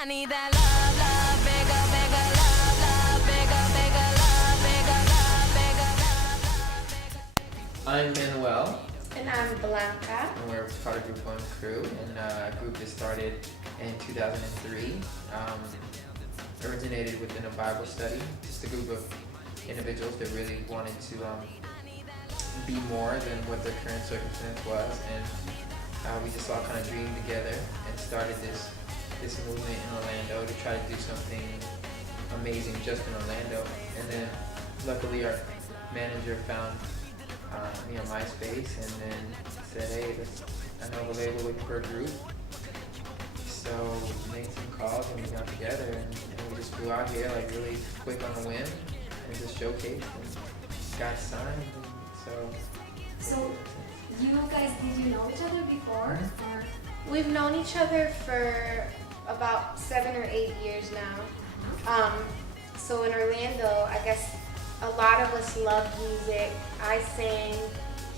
I need that love, love, bigger, bigger, love, love, bigger, bigger, love, bigger, love, bigger, love, love. I'm Manuel, And I'm Blanca. and we're part of Group One Crew, and a group that started in 2003. Originated within a Bible study, just a group of individuals that really wanted to be more than what their current circumstance was, and we just all kind of dreamed together and started this movement in Orlando to try to do something amazing just in Orlando. And then luckily our manager found me on MySpace and then said, hey, I know we're looking for a group. So we made some calls and we got together and we just flew out here like really quick on the whim and just showcased and got signed. And So you guys, did you know each other before? Or? We've known each other for about 7 or 8 years now. So in Orlando, I guess a lot of us loved music. I sang,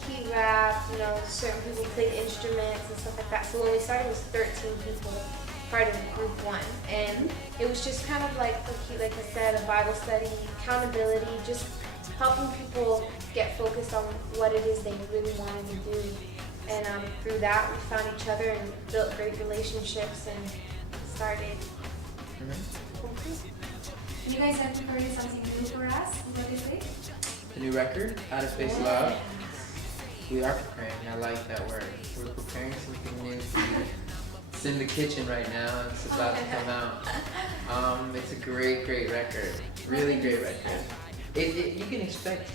he rapped, certain people played instruments and stuff like that. So when we started, it was 13 people, part of Group One. And it was just kind of like I said, a Bible study, accountability, just helping people get focused on what it is they really wanted to do. And through that, we found each other and built great relationships and started. You guys have prepared something new for us? Is that what you say? the new record, Out of Space Love, we are preparing. I like that word. We're preparing something new for you. It's in the kitchen right now. It's about to come out. It's a great record. Really great record. You can expect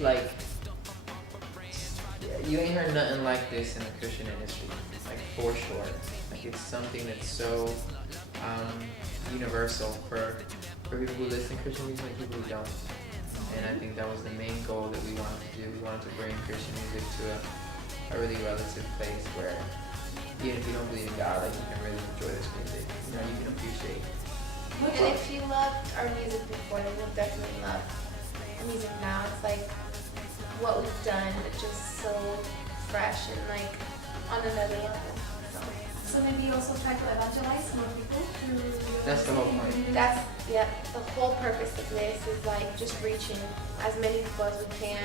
you ain't heard nothing like this in the Christian industry, like for sure. Like it's something that's so universal for people who listen to Christian music and people who don't. And I think that was the main goal that we wanted to do. We wanted to bring Christian music to a really relative place where even if you don't believe in God, like you can really enjoy this music. You can appreciate it. And if you loved our music before, then you'll definitely love our music now. It's like what we've done, but just so fresh and like on another level. So maybe also try to evangelize more people through your That's the whole point. That's the whole purpose of this is like just reaching as many people as we can,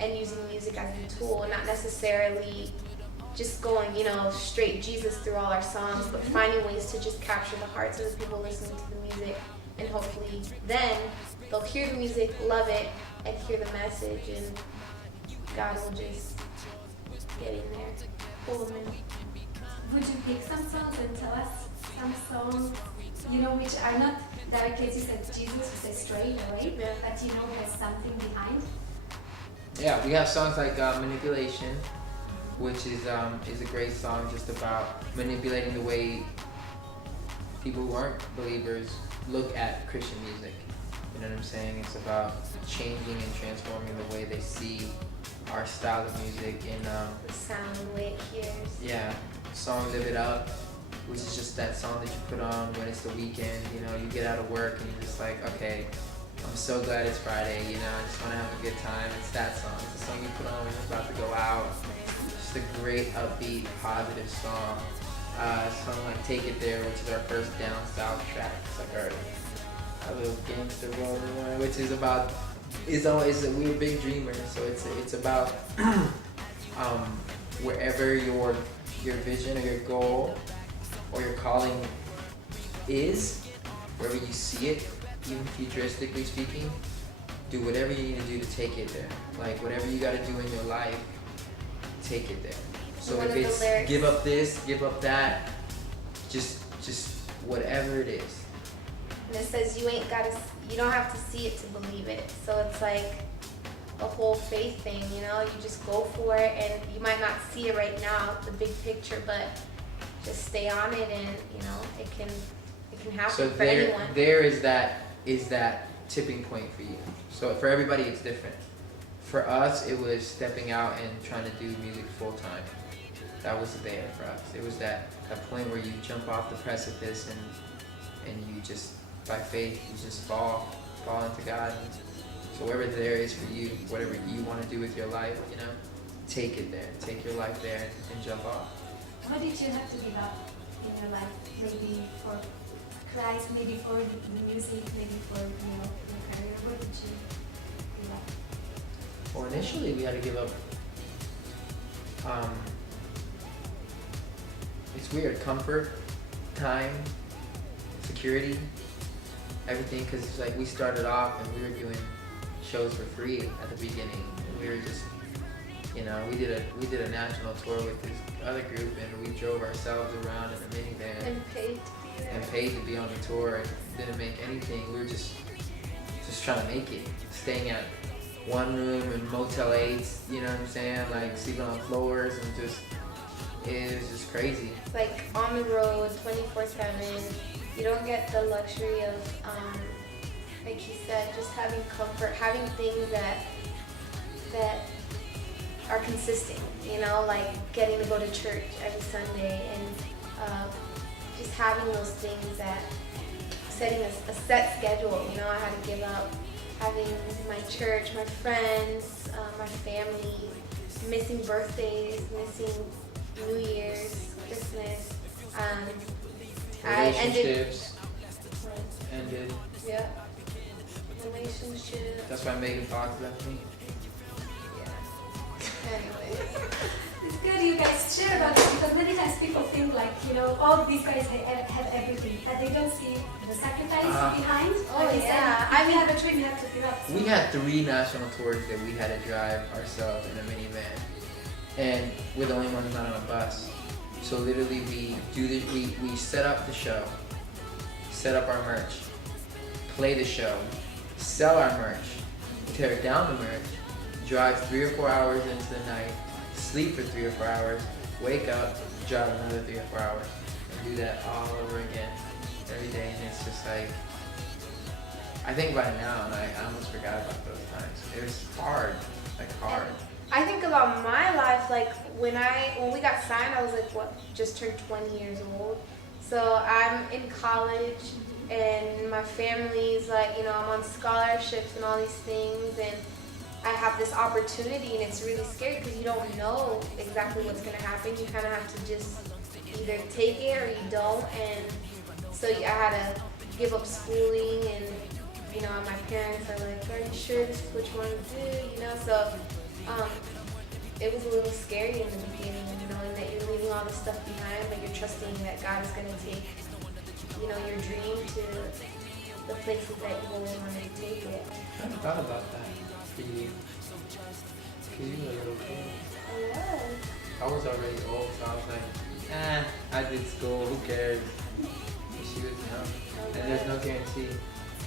and using music as a tool, not necessarily just going, straight Jesus through all our songs, but finding ways to just capture the hearts of the people listening to the music, and hopefully then they'll hear the music, love it, and hear the message, and God will just get in there, pull them in. Would you pick some songs and tell us some songs, which are not directly, as you said, Jesus, who says straight away, but there's something behind? Yeah, we have songs like Manipulation, which is a great song just about manipulating the way people who aren't believers look at Christian music. You know what I'm saying? It's about changing and transforming the way they see our style of music and The sound, the way it hears. yeah, song Live It Up, which is just that song that you put on when it's the weekend, you get out of work and you're just like, okay, I'm so glad it's Friday, I just want to have a good time. It's that song. It's the song you put on when you're about to go out. Just a great, upbeat, positive song. A song like Take It There, which is our first down south track. It's like our little gangster roll, which is about, we were big dreamers, so it's about wherever your vision or your goal or your calling is, wherever you see it, even futuristically speaking, do whatever you need to do to take it there. Like whatever you got to do in your life, take it there. So if it's give up this, give up that, just whatever it is. And it says you don't have to see it to believe it. So it's like a whole faith thing, you just go for it, and you might not see it right now, the big picture, but just stay on it, and it can happen for anyone. There is that tipping point for you. So for everybody it's different. For us it was stepping out and trying to do music full time. That was there for us. It was that point where you jump off the precipice and you just by faith you just fall into God. So wherever there is for you, whatever you want to do with your life, take it there. Take your life there and jump off. What did you have to give up in your life, maybe for sacrifice maybe for the music, maybe for your career? What did you give up? Well, initially we had to give up. It's weird. Comfort, time, security, everything. Because it's like we started off and we were doing shows for free at the beginning. And we were just, you know, we did a national tour with this other group, and we drove ourselves around in a minivan And paid to be there. and paid to be on the tour and didn't make anything. We were just trying to make it, staying at one room in Motel 8s, you know what I'm saying? Like sleeping on floors and just, it was just crazy. Like on the road 24/7. You don't get the luxury of, like he said, just having comfort, having things that are consistent. You know, like getting to go to church every Sunday and just having those things that setting a set schedule. You know, I had to give up having my church, my friends, my family, missing birthdays, missing New Year's, Christmas. I ended. Relationships ended. Yeah. Relationship. That's why Megan Fox left me. Yeah. Anyways. It's good you guys share about it, because many times people think like, you know, all these guys have everything, but they don't see the sacrifice behind. Oh Like you yeah. said, if you have a dream, you have to give up. We had 3 national tours that we had to drive ourselves in a minivan, and we're the only ones not on a bus. So literally, we set up the show, set up our merch, play the show, sell our merch, tear down the merch, drive 3 or 4 hours into the night, sleep for 3 or 4 hours, wake up, drive another 3 or 4 hours, and do that all over again every day. And it's just like, I think about it now, and I almost forgot about those times. It was hard, like hard. I think about my life, like when we got signed, I was like, what, just turned 20 years old. So I'm in college, and my family's like, you know, I'm on scholarships and all these things, and I have this opportunity, and it's really scary because you don't know exactly what's going to happen. You kind of have to just either take it or you don't. And so I had to give up schooling, and, you know, my parents are like, are you sure this is what you want to do? You know, so it was a little scary in the beginning, knowing that you're leaving all this stuff behind, but you're trusting that God is going to take, you know, your dream to the places that you always wanted to take it. I haven't thought about that for you. Because you were a little kid. I was already old, so I was like, I did school, who cares? And she was young. And there's no guarantee.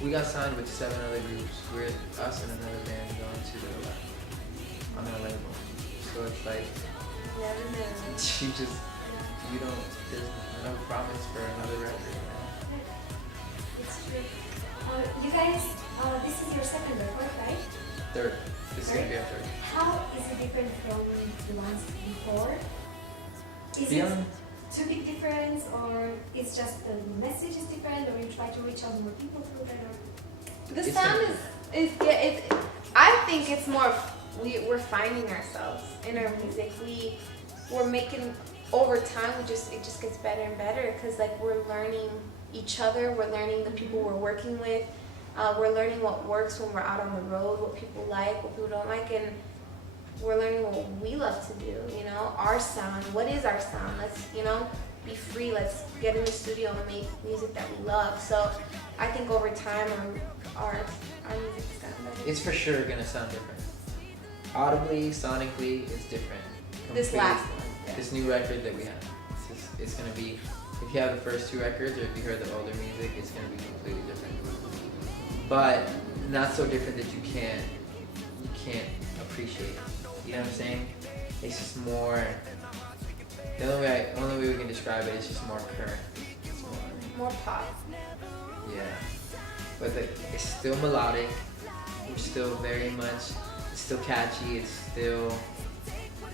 We got signed with 7 other groups. We're us and another band going to the on our label. So it's like, there's no promise for another record. It's true. You guys, this is your second record, right? Third. This is going to be our third. How is it different from the ones before? Is Yeah. it too big difference, or it's just the message is different, or you try to reach out more people through that? Or? The It's sound different. is I think it's more, we're finding ourselves in our music. We're making, over time, it just gets better and better, because like we're learning each other, we're learning the people we're working with, we're learning what works when we're out on the road, what people like, what people don't like, and we're learning what we love to do, you know, our sound. What is our sound? Let's, you know, be free. Let's get in the studio and make music that we love. So I think over time our music's gotten better. It's for sure going to sound different. Audibly, sonically, it's different. This Completely. last one. Yeah. This new record that we have, it's going to be, if you have the first 2 records or if you heard the older music, it's going to be completely different. But not so different that you can't appreciate it. You know what I'm saying? It's just more, the only way we can describe it is just more current. It's More pop. yeah. But it's still melodic. We're still very much, it's still catchy. It's still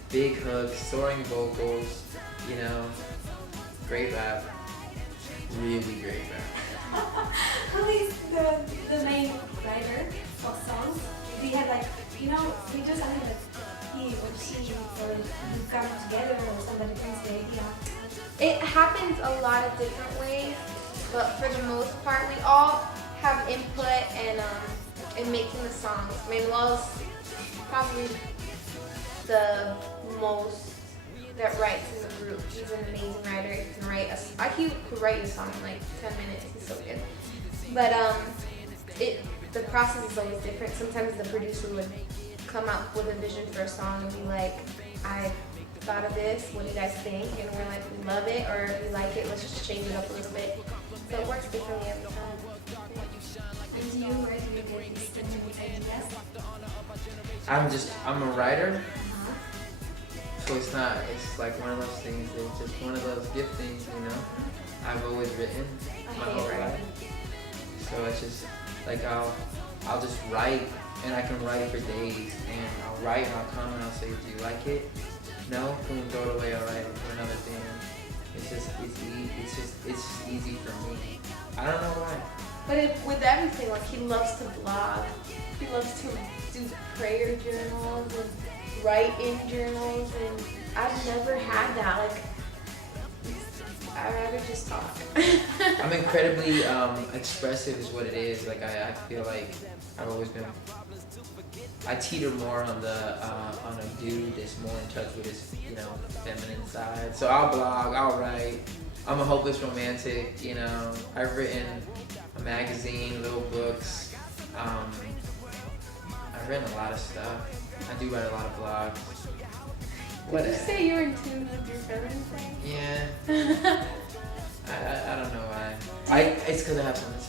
big hooks, soaring vocals, you know, great rap. Really great rap. Who is the main writer of songs? Do you have like, you know, we just have like he or she, or you come together, or somebody brings the idea? It happens a lot of different ways. but for the most part, we all have input in making the songs. Manuel's probably the most that writes in the group. He's an amazing writer. He can write he could write you a song in like 10 minutes. He's so good. But the process is always different. Sometimes the producer would come up with a vision for a song and be like, I thought of this, what do you guys think? And we're like, we love it, or if we like it, let's just change it up a little bit. So it works differently every time. And do you, where do you get these ideas? I'm a writer, Uh-huh. so it's like one of those things, it's just one of those giftings, you know? I've always written my whole life. So it's just, like I'll just write, and I can write for days, and I'll write and I'll come and I'll say, do you like it? No? Boom, throw it away, I'll write it for another thing. It's just easy for me. I don't know why. But with everything, like he loves to blog, he loves to do prayer journals and write in journals, and I've never had that. Like, I'd rather just talk. I'm incredibly expressive is what it is. Like I feel like I've always been. I teeter more on a dude that's more in touch with his, you know, feminine side. So I'll blog, I'll write. I'm a hopeless romantic, you know. I've written a magazine, little books. I've written a lot of stuff. I do write a lot of blogs. Did you say you're in tune with your feminine side? Yeah. I don't know why. It's because I have something to